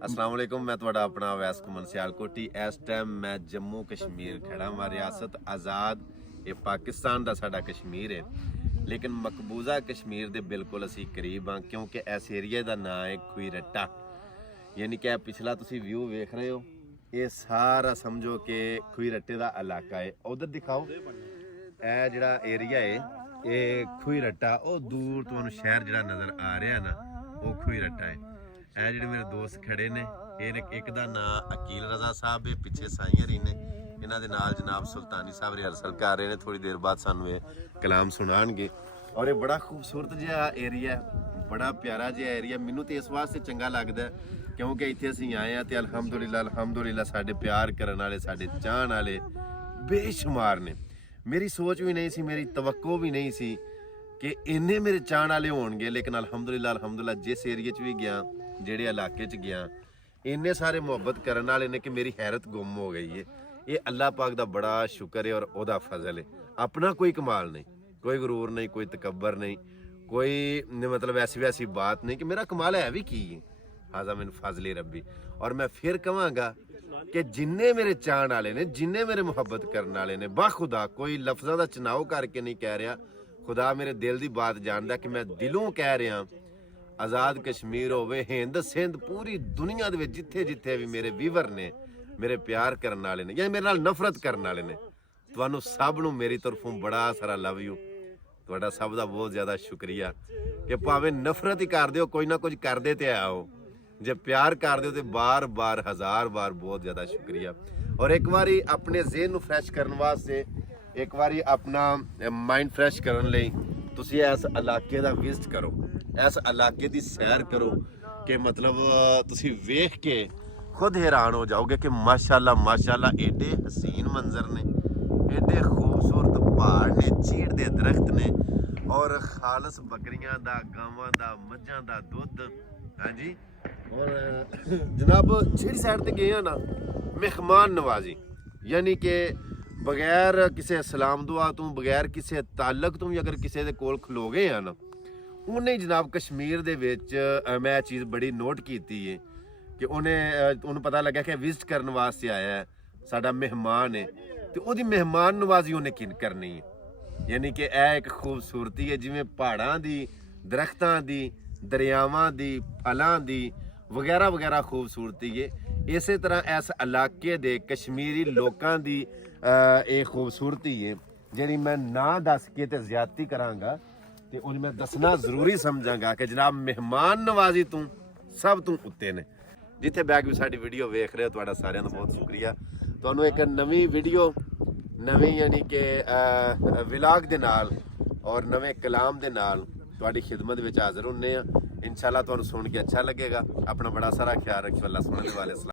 अस्सलाम वालेकुम, मैं तुहाडा अपना अवैस घुमन सियालकोटी। इस टाइम मैं जम्मू कश्मीर खड़ा हाँ। रियासत आज़ाद ये पाकिस्तान का साडा कश्मीर है, लेकिन मकबूजा कश्मीर के बिल्कुल असी करीब हाँ, क्योंकि इस एरिया का नाम है खुईरट्टा। यानी कि पिछला तुसी व्यू वेख रहे हो, ये सारा समझो कि खुईरट्टे का इलाका है। उधर दिखाओ, यह जिहड़ा एरिया है ये खुईरट्टा, वो दूर तुहानू शहर जिहड़ा नज़र आ रहा है ना, वो खुईरट्टा है। ਇਹ ਜਿਹੜੇ ਮੇਰੇ ਦੋਸਤ ਖੜੇ ਨੇ, ਇੱਕ ਦਾ ਨਾਮ ਅਕੀਲ ਰਜ਼ਾ ਸਾਹਿਬ ਹੈ, ਪਿੱਛੇ ਸਾਈਂ ਹਰੀ ਨੇ, ਇਹਨਾਂ ਦੇ ਨਾਲ ਜਨਾਬ ਸੁਲਤਾਨੀ ਸਾਹਿਬ ਰਿਹਰਸਲ ਕਰ ਰਹੇ ਨੇ। ਥੋੜੀ ਦੇਰ ਬਾਅਦ ਸਾਨੂੰ ਇਹ ਕਲਾਮ ਸੁਣਾਣਗੇ। ਔਰ ਇਹ ਬੜਾ ਖੂਬਸੂਰਤ ਜਿਹਾ ਏਰੀਆ, ਬੜਾ ਪਿਆਰਾ ਜਿਹਾ ਏਰੀਆ। ਮੈਨੂੰ ਤੇ ਇਸ ਵਾਸਤੇ ਚੰਗਾ ਲੱਗਦਾ ਕਿਉਂਕਿ ਇੱਥੇ ਅਸੀਂ ਆਏ ਆ ਤੇ ਅਲਹਮਦੁਲਿਲਾ ਸਾਡੇ ਪਿਆਰ ਕਰਨ ਵਾਲੇ, ਸਾਡੇ ਚਾਹਣ ਵਾਲੇ ਬੇਸ਼ੁਮਾਰ ਨੇ। ਮੇਰੀ ਸੋਚ ਵੀ ਨਹੀਂ ਸੀ, ਮੇਰੀ ਤਵੱਕੋ ਵੀ ਨਹੀਂ ਸੀ ਕਿ ਇੰਨੇ ਮੇਰੇ ਚਾਹਣ ਵਾਲੇ ਹੋਣਗੇ, ਲੇਕਿਨ ਅਲਹਮਦੁਲਿਲਾ ਜਿਸ ਏਰੀਏ 'ਚ ਵੀ ਗਿਆ, ਜਿਹੜੇ ਇਲਾਕੇ 'ਚ ਗਿਆ, ਇੰਨੇ ਸਾਰੇ ਮੁਹੱਬਤ ਕਰਨ ਵਾਲੇ ਨੇ ਕਿ ਮੇਰੀ ਹੈਰਤ ਗੁੰਮ ਹੋ ਗਈ ਹੈ। ਇਹ ਅੱਲਾਹ ਪਾਕ ਦਾ ਬੜਾ ਸ਼ੁਕਰ ਹੈ ਔਰ ਉਹਦਾ ਫਜ਼ਲ ਹੈ। ਆਪਣਾ ਕੋਈ ਕਮਾਲ ਨਹੀਂ, ਕੋਈ ਗਰੂਰ ਨਹੀਂ, ਕੋਈ ਤਕੱਬਰ ਨਹੀਂ, ਕੋਈ मतलब ऐसी बात नहीं कि मेरा कमाल है भी की है। हाजा मिन फजले रब्बी। और मैं फिर कहांगा कि जिन्ने मेरे चाहण वाले ने, जिन्ने मेरे मुहब्बत करने वाले ने, बाखुदा कोई लफ्ज़ों का चुनाव करके नहीं कह रहा, खुदा मेरे दिल की बात जानता कि मैं दिलों कह रहा। आज़ाद कश्मीर होवे, हिंद सिंध, पूरी दुनिया दे विच जिथे जिथे भी मेरे वीवर ने, मेरे प्यार करने वाले ने या मेरे नाल नफरत करने वाले ने, तुहानू सब नू मेरी तरफों बड़ा सारा लव यू। तुहाडा सब दा बहुत ज़्यादा शुक्रिया कि भावें नफरत ही कर दिओ, कोई ना कुछ करदे ते आओ, जे प्यार कर दिओ तो बार बार हज़ार बार बहुत ज़्यादा शुक्रिया। और एक बारी अपने ज़हन नू फ्रैश करने वास्ते, एक बारी अपना माइंड फ्रैश करने लई तुसी इस इलाके दा विजिट करो, इस इलाके की सैर करो कि मतलब तुसी वेख के खुद हैरान हो जाओगे कि माशाल्लाह एडे हसीन मंजर ने, एडे खूबसूरत पहाड़ ने, चीड़ दे दरख्त ने और खालस बकरियां दा, गावां दा, मझां दा दुध। हाँ जी। और जनाब जिहड़ी साइड ते गए ना, मेहमान नवाजी, यानी कि बगैर किसी सलाम दुआ तो, बगैर किसी ताल्लुक तो भी अगर किसी दे कोल खलो गए हैं ना, उन्हें जनाब कश्मीर दे विच मैं चीज़ बड़ी नोट की है कि उन्हें पता लगा कि विजिट करने वास्ते आया है, साडा मेहमान है, तो वो मेहमान नवाजी उन्हें किन करनी है। यानी कि यह एक खूबसूरती है, जिमें पहाड़ों की, दरख्तों की, दरियावां की, फलों की वगैरह वगैरह खूबसूरती है। इस तरह इस इलाके दे कश्मीरी लोगों की ये खूबसूरती है, जी मैं ना दस के तो ज्यादती करांगा, तो उन्हें मैं दसना जरूरी समझांगा कि जनाब मेहमान नवाजी तू सब तू उत्ते ने। जिथे बैक भी साडी वीडियो वेख रहे हो, तुहाडा सारिਆਂ ਦਾ बहुत शुक्रिया। तुहानू एक नवी वीडियो, नवी यानी कि विलाग दे नाल और नवे कलाम दे नाल तुहाडी खिदमत विच हाज़र होने आ। इंशाअल्लाह तुहानू सुन के अच्छा लगेगा। अपना बड़ा सारा ख्याल रखियो। अल्लाह सुनने वाले।